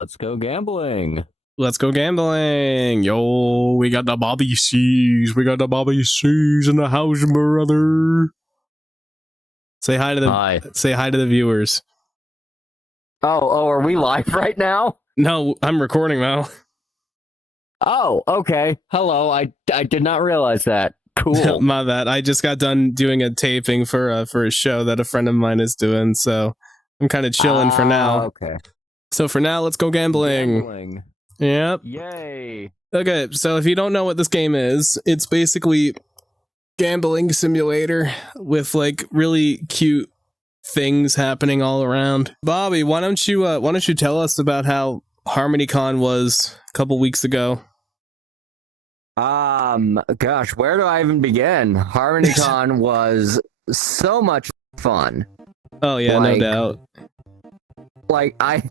Let's go gambling. Let's go gambling. Yo, we got the Bobby C's. We got the Bobby C's in the house, brother. Say hi to the viewers. Oh, are we live right now? No, I'm recording now. Oh, okay. Hello. I did not realize that. Cool. My bad. I just got done doing a taping for a show that a friend of mine is doing, so I'm kind of chilling for now. Okay. So for now, let's go gambling. Yep. Yay. Okay, so if you don't know what this game is, it's basically gambling simulator with like really cute things happening all around. Bobby, why don't you tell us about how harmonycon was a couple weeks ago? Gosh, where do I even begin? harmonycon was so much fun. Oh yeah, no doubt. I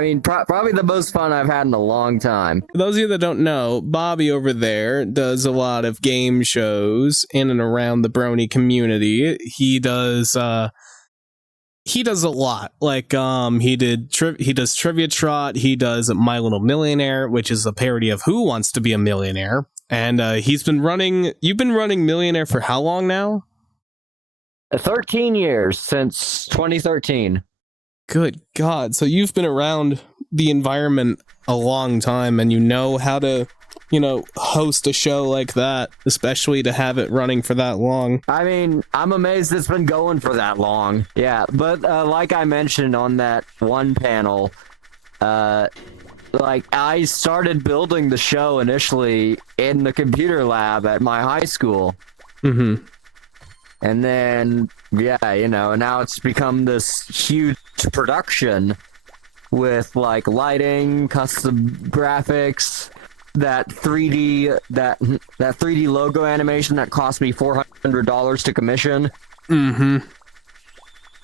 mean, probably the most fun I've had in a long time. For those of you that don't know, Bobby over there does a lot of game shows in and around the Brony community. He does a lot. Like he does Trivia Trot, he does My Little Millionaire, which is a parody of Who Wants to Be a Millionaire. And you've been running Millionaire for how long now? 13 years, since 2013. Good God. So you've been around the environment a long time, and you know how to, host a show like that, especially to have it running for that long. I mean, I'm amazed it's been going for that long. Yeah, but like I mentioned on that one panel, I started building the show initially in the computer lab at my high school. Mm-hmm. And then, now it's become this huge production with like lighting, custom graphics, that 3D logo animation that cost me $400 to commission. Mm-hmm.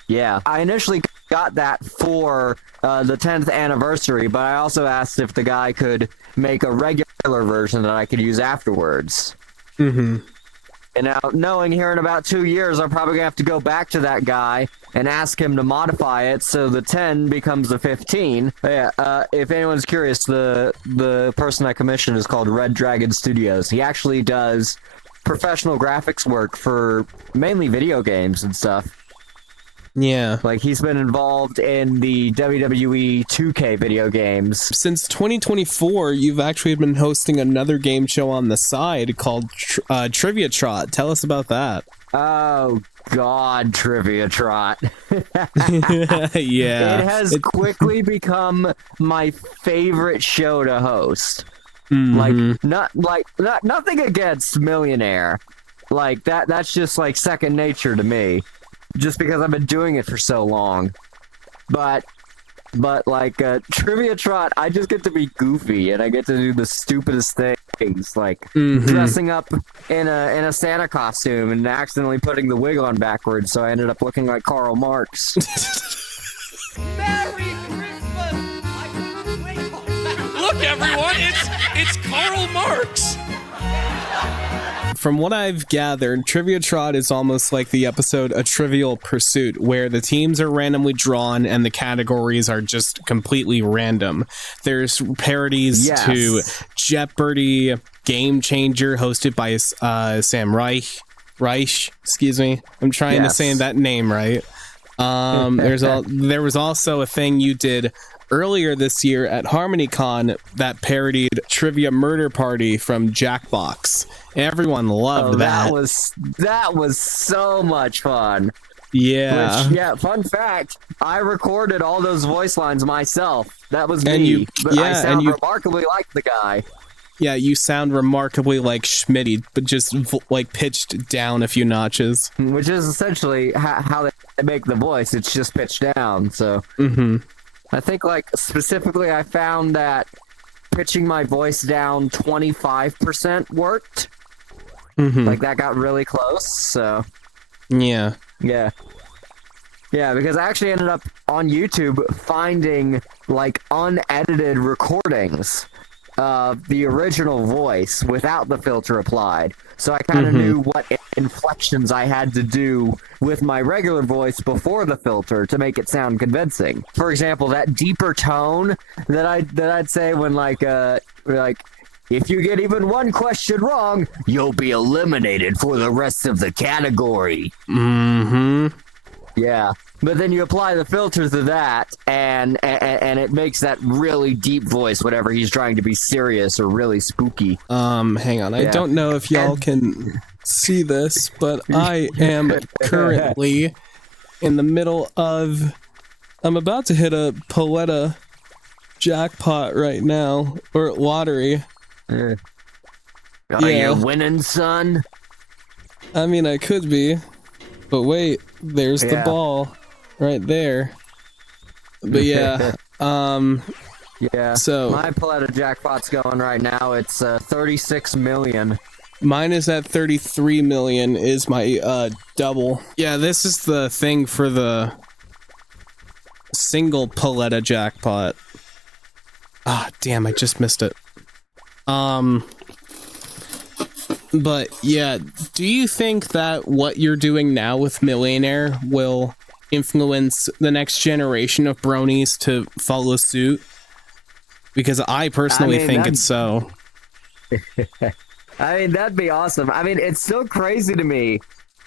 Yeah, I initially got that for the 10th anniversary, but I also asked if the guy could make a regular version that I could use afterwards. Mm-hmm. And now, knowing here in about 2 years, I'm probably going to have to go back to that guy and ask him to modify it so the 10 becomes the 15. Yeah, if anyone's curious, the person I commissioned is called Red Dragon Studios. He actually does professional graphics work for mainly video games and stuff. Yeah. Like, he's been involved in the WWE 2K video games. Since 2024, you've actually been hosting another game show on the side called Trivia Trot. Tell us about that. Oh, God, Trivia Trot. Yeah. It has quickly become my favorite show to host. Mm-hmm. Nothing against Millionaire. Like, that's just, like, second nature to me. Just because I've been doing it for so long. But Trivia Trot, I just get to be goofy and I get to do the stupidest things, like dressing up in a Santa costume and accidentally putting the wig on backwards, so I ended up looking like Karl Marx. Merry Christmas! Look, everyone, it's Karl Marx. From what I've gathered, Trivia Trot is almost like the episode A Trivial Pursuit, where the teams are randomly drawn and the categories are just completely random. There's parodies to Jeopardy, Game Changer, hosted by Sam Reich, excuse me. I'm trying to say that name right. There was also a thing you did earlier this year at harmonycon that parodied Trivia Murder Party from Jackbox. Everyone loved that. That was so much fun. Yeah. Fun fact, I recorded all those voice lines myself. That was me. I sound remarkably like the guy. Yeah, you sound remarkably like Schmitty, but just like pitched down a few notches. Which is essentially how they make the voice. It's just pitched down, so... Mm-hmm. I think, specifically I found that pitching my voice down 25% worked. Mm-hmm. Like, that got really close, so... Yeah. Yeah. Yeah, because I actually ended up on YouTube finding, unedited recordings the original voice without the filter applied. So I kind of knew what inflections I had to do with my regular voice before the filter to make it sound convincing. For example, that deeper tone that I'd say when like if you get even one question wrong, you'll be eliminated for the rest of the category. Yeah. But then you apply the filter to that, and it makes that really deep voice whenever he's trying to be serious or really spooky. Hang on. I don't know if y'all can see this, but I am currently in the middle of... I'm about to hit a Paletta jackpot right now, or lottery. Are you winning, son? I mean, I could be, but wait, there's the ball right there. But yeah, yeah. So my Paletta jackpot's going right now. It's 36 million. Mine is at 33 million. Is my double. Yeah, this is the thing for the single Paletta jackpot. Ah, damn! I just missed it. But yeah, do you think that what you're doing now with Millionaire will influence the next generation of bronies to follow suit? Because I personally think it's so. I mean, that'd be awesome. I mean, it's so crazy to me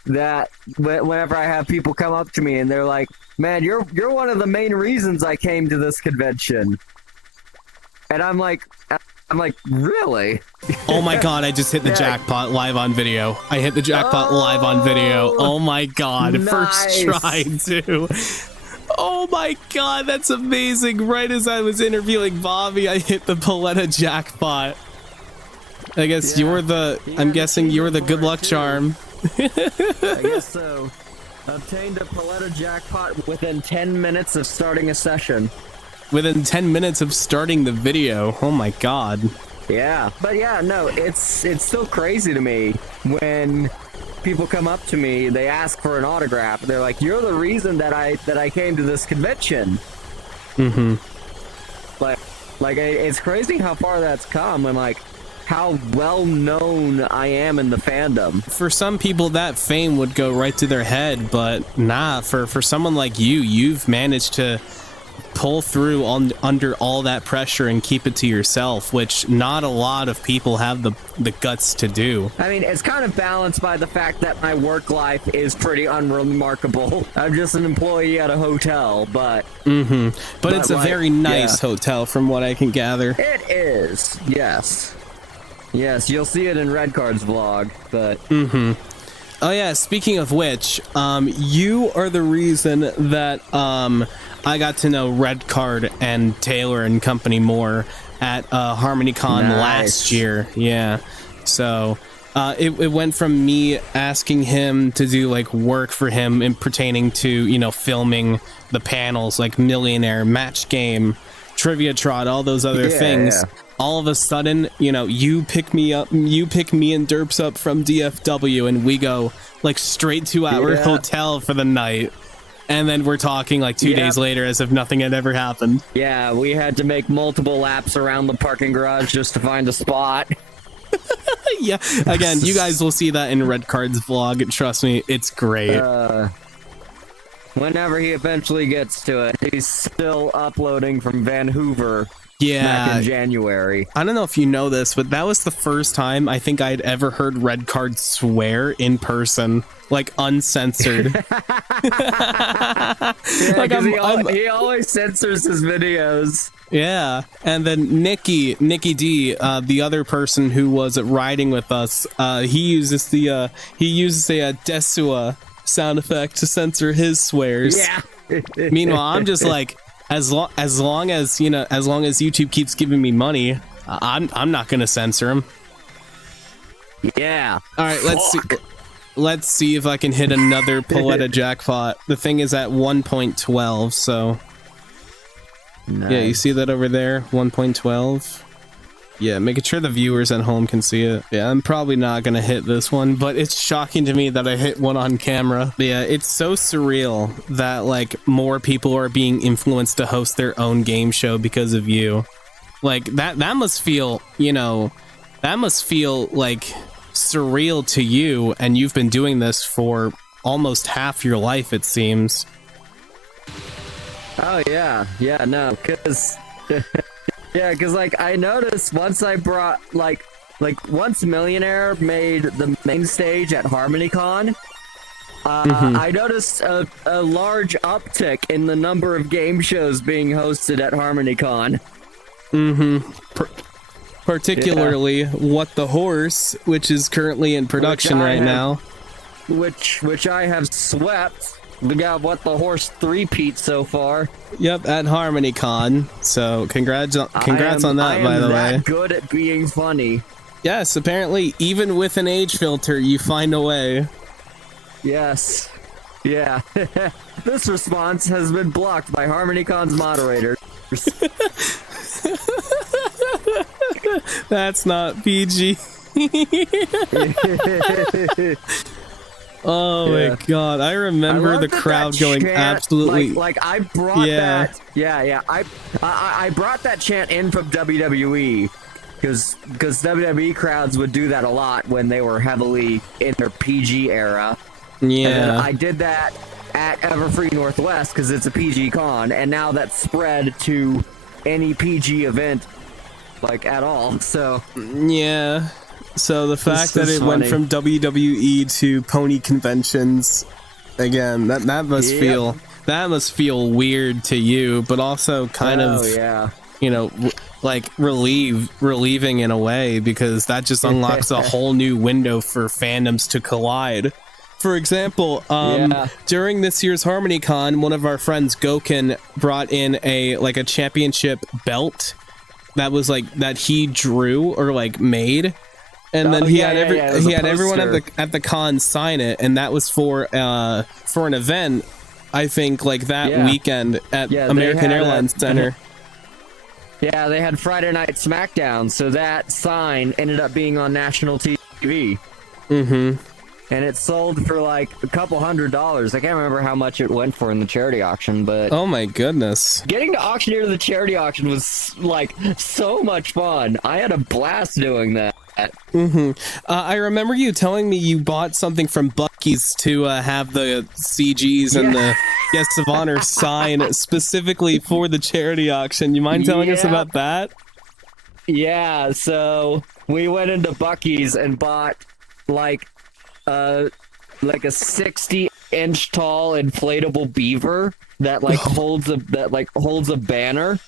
that whenever I have people come up to me and they're like, "Man, you're one of the main reasons I came to this convention," and I'm like, really? Oh my god, I just hit the jackpot live on video. I hit the jackpot live on video. Oh my god, nice. First try too. Oh my god, that's amazing. Right as I was interviewing Bobby, I hit the Paletta jackpot. I guess I'm guessing you're the good luck charm. I guess so. Obtained a Paletta jackpot within 10 minutes of starting a session. Within 10 minutes of starting the video. Oh my god. Yeah, but yeah, no, it's still crazy to me when people come up to me, they ask for an autograph. They're like, "You're the reason that I came to this convention." Like it's crazy how far that's come and like how well known I am in the fandom. For some people, that fame would go right to their head, but nah, for someone like you, you've managed to pull through under all that pressure and keep it to yourself, which not a lot of people have the guts to do. I mean, it's kind of balanced by the fact that my work life is pretty unremarkable. I'm just an employee at a hotel, but but it's a very nice hotel from what I can gather. It is, yes, you'll see it in Red Card's vlog, but Oh yeah, speaking of which, you are the reason that I got to know Red Card and Taylor and company more at HarmonyCon last year. Yeah, so it went from me asking him to do like work for him in pertaining to, you know, filming the panels like Millionaire, Match Game, Trivia Trot, all those other things. All of a sudden, you know, you pick me and Derps up from DFW and we go like straight to our hotel for the night. And then we're talking like 2 days later as if nothing had ever happened. Yeah, we had to make multiple laps around the parking garage just to find a spot. Yeah, again, you guys will see that in Red Card's vlog. Trust me, it's great. Whenever he eventually gets to it, he's still uploading from Vancouver. Back in January. I don't know if you know this, but that was the first time I think I'd ever heard Red Card swear in person, like uncensored. He always censors his videos. Yeah, and then Nikki D, the other person who was riding with us, he uses a Desua sound effect to censor his swears. Yeah. Meanwhile, I'm just like, as long as YouTube keeps giving me money, I'm not gonna censor him. Yeah. All right, let's see if I can hit another Paletta jackpot. The thing is at 1.12, so nice. Yeah, you see that over there, 1.12. Yeah, making sure the viewers at home can see it. Yeah, I'm probably not gonna hit this one, but it's shocking to me that I hit one on camera. But yeah, it's so surreal that like more people are being influenced to host their own game show because of you. Like that must feel, that must feel like surreal to you, and you've been doing this for almost half your life, it seems. Oh yeah, no, cause like I noticed once I brought like once Millionaire made the main stage at harmonycon, I noticed a large uptick in the number of game shows being hosted at harmonycon. Particularly What the Horse, which is currently in production now. Which I have swept. We got What the Horse 3-peat so far. Yep, at harmonycon. So congrats on that, by the way. I am that good at being funny. Yes, apparently even with an age filter, you find a way. Yes. Yeah. This response has been blocked by harmonycon's moderator. That's not PG. Oh my god, I remember the crowd going absolutely like I brought that. Yeah. I brought that chant in from WWE because WWE crowds would do that a lot when they were heavily in their PG era. Yeah. And I did that at Everfree Northwest because it's a PG con, and now that's spread to any PG event like at all. So yeah. So the fact that it went from WWE to pony conventions, again, that must feel weird to you, but also kind of like relieving in a way, because that just unlocks a whole new window for fandoms to collide. For example, during this year's HarmonyCon, one of our friends, Goken, brought in a championship belt that was that he drew or made. And then he had everyone at the con sign it, and that was for an event, I think, that weekend at American Airlines Center. Yeah, they had Friday Night SmackDown, so that sign ended up being on national TV. And it sold for a couple $100. I can't remember how much it went for in the charity auction, but oh my goodness, getting to auctioneer to the charity auction was so much fun. I had a blast doing that. I remember you telling me you bought something from Buc-ee's to have the CGs and the guests of honor sign specifically for the charity auction. You mind telling us about that? Yeah, so we went into Buc-ee's and bought a 60-inch tall inflatable beaver that holds a banner.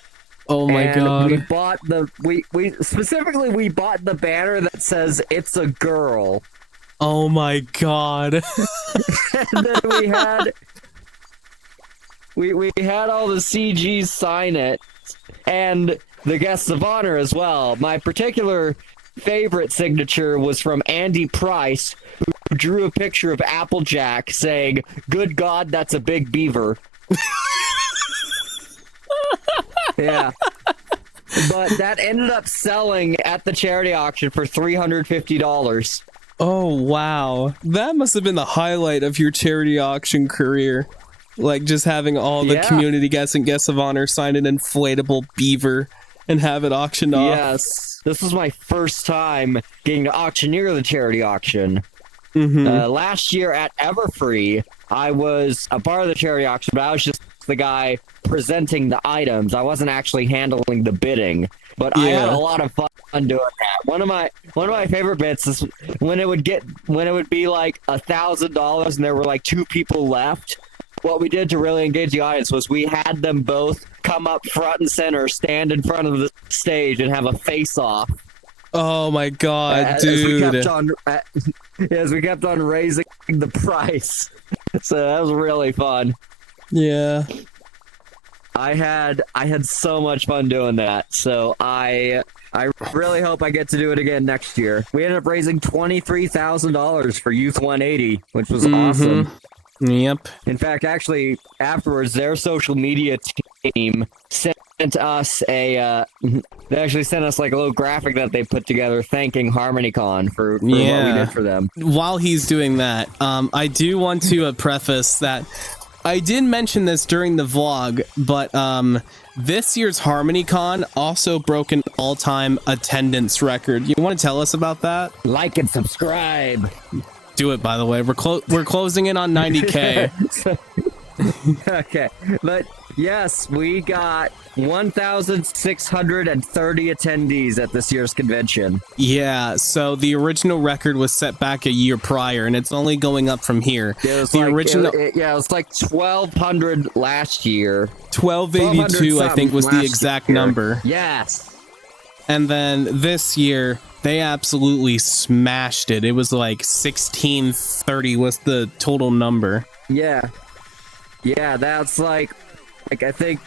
Oh my god. We bought we specifically bought the banner that says "It's a girl." Oh my god. And then we had all the CGs sign it, and the guests of honor as well. My particular favorite signature was from Andy Price, who drew a picture of Applejack saying, "Good God, that's a big beaver." Yeah. But that ended up selling at the charity auction for $350. Oh, wow. That must have been the highlight of your charity auction career. Just having all the community guests and guests of honor sign an inflatable beaver and have it auctioned off. Yes. This was my first time getting to auctioneer the charity auction. Last year at Everfree, I was a part of the charity auction, but I was just the guy presenting the items. I wasn't actually handling the bidding, but I had a lot of fun doing that. One of my favorite bits is when it would be $1,000 and there were 2 people left. What we did to really engage the audience was we had them both come up front and center, stand in front of the stage, and have a face-off. Oh my god, dude! As we kept on raising the price, so that was really fun. Yeah, I had so much fun doing that. So I really hope I get to do it again next year. We ended up raising $23,000 for Youth 180, which was awesome. Yep. In fact, actually, afterwards, their social media team sent us they actually sent us a little graphic that they put together thanking HarmonyCon for what we did for them. While he's doing that, I do want to preface that I did mention this during the vlog, but This year's HarmonyCon also broke an all-time attendance record. You want to tell us about that? Like and subscribe. Do it, by the way. We're closing in on 90K. Okay, but yes, we got 1,630 attendees at this year's convention. Yeah, so the original record was set back a year prior, and it's only going up from here. It was the like, original, it was like 1,200 last year. 1282, I think, was the exact number. Yes. And then this year, they absolutely smashed it. It was like 1630 was the total number. Yeah. Yeah, that's like I think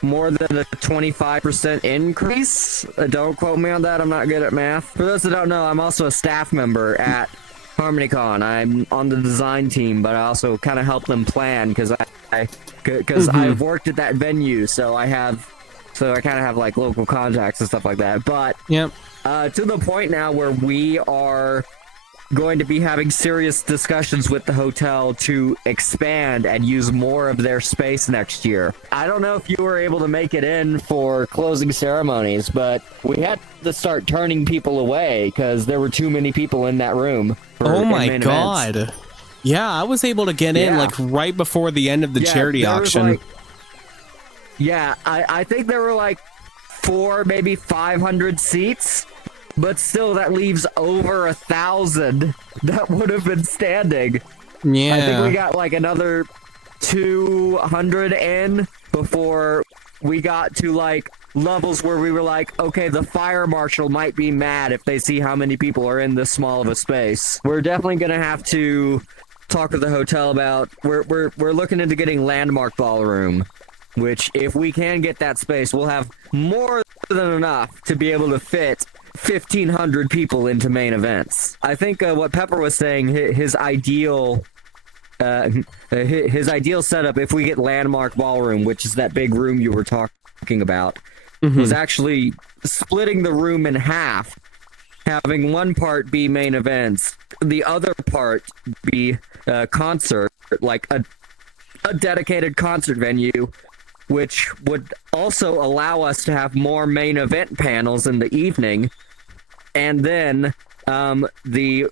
more than a 25% increase. Don't quote me on that. I'm not good at math. For those that don't know, I'm also a staff member at HarmonyCon. I'm on the design team, but I also kind of help them plan because I've worked at that venue, so I kind of have like local contacts and stuff like that. But yep. To the point now where we are going to be having serious discussions with the hotel to expand and use more of their space next year. I don't know if you were able to make it in for closing ceremonies, but we had to start turning people away because there were too many people in that room. Oh my god. Events. Yeah, I was able to get in like right before the end of the charity auction. I think there were like 4, maybe 500 seats. But still, that leaves over 1,000 that would have been standing. Yeah. I think we got like another 200 in before we got to like levels where we were like, okay, the fire marshal might be mad if they see how many people are in this small of a space. We're definitely gonna have to talk with the hotel about. We're looking into getting Landmark Ballroom, which if we can get that space, we'll have more than enough to be able to fit 1,500 people into main events. I think what Pepper was saying, his ideal setup, if we get Landmark Ballroom, which is that big room you were talking about, was actually splitting the room in half, having one part be main events, the other part be concert, like a dedicated concert venue, which would also allow us to have more main event panels in the evening. And then the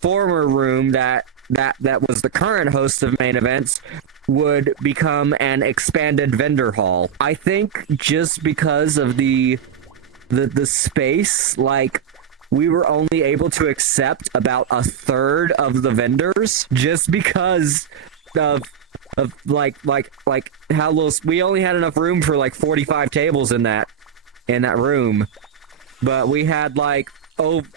former room that was the current host of main events would become an expanded vendor hall. I think just because of the space, like we were only able to accept about a third of the vendors just because of like how those, we only had enough room for like 45 tables in that room, but we had like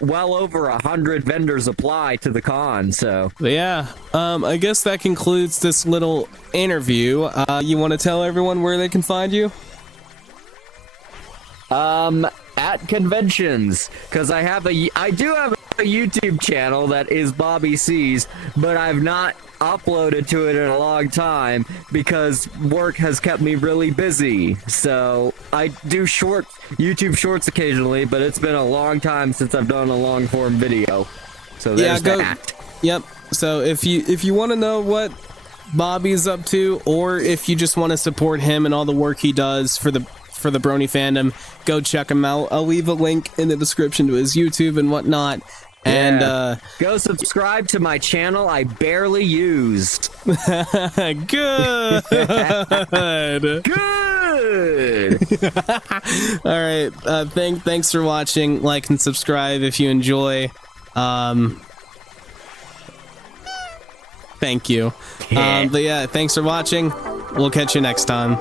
well over 100 vendors apply to the con. So yeah, I guess that concludes this little interview. You want to tell everyone where they can find you? At conventions, because I do have a YouTube channel that is Bobby Sees, but I've not uploaded to it in a long time because work has kept me really busy. So I do YouTube shorts occasionally, but it's been a long time since I've done a long form video. So there's that. Yep. So if you want to know what Bobby's up to, or if you just want to support him and all the work he does for the Brony fandom, go check him out. I'll leave a link in the description to his YouTube and whatnot. And go subscribe to my channel I barely use. Good. Good. All right. Thanks for watching. Like and subscribe if you enjoy. Thank you. But yeah, thanks for watching. We'll catch you next time.